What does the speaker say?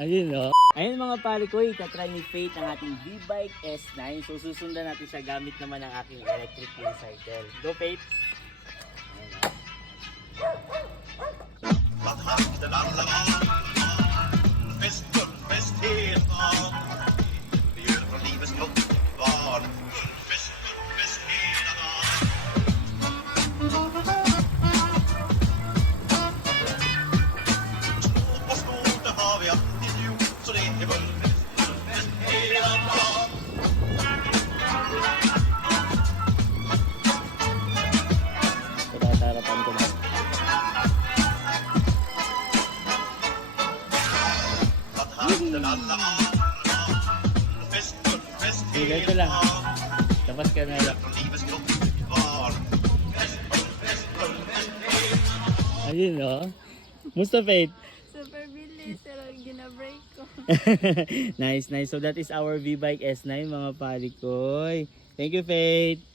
Ayun no. Ayun mga pare ko, itatry ni Faith ang ating V-Bike S9. So susundan natin siya gamit naman ang aking electric motorcycle. Go Faith! Tatarapan ko na. Ito lang. Tapos ka na lang. Ayun no. Musta Faith? Super bilis, pero gina-break ko. Nice. So that is our V-Bike S9 mga pare ko. Thank you Faith.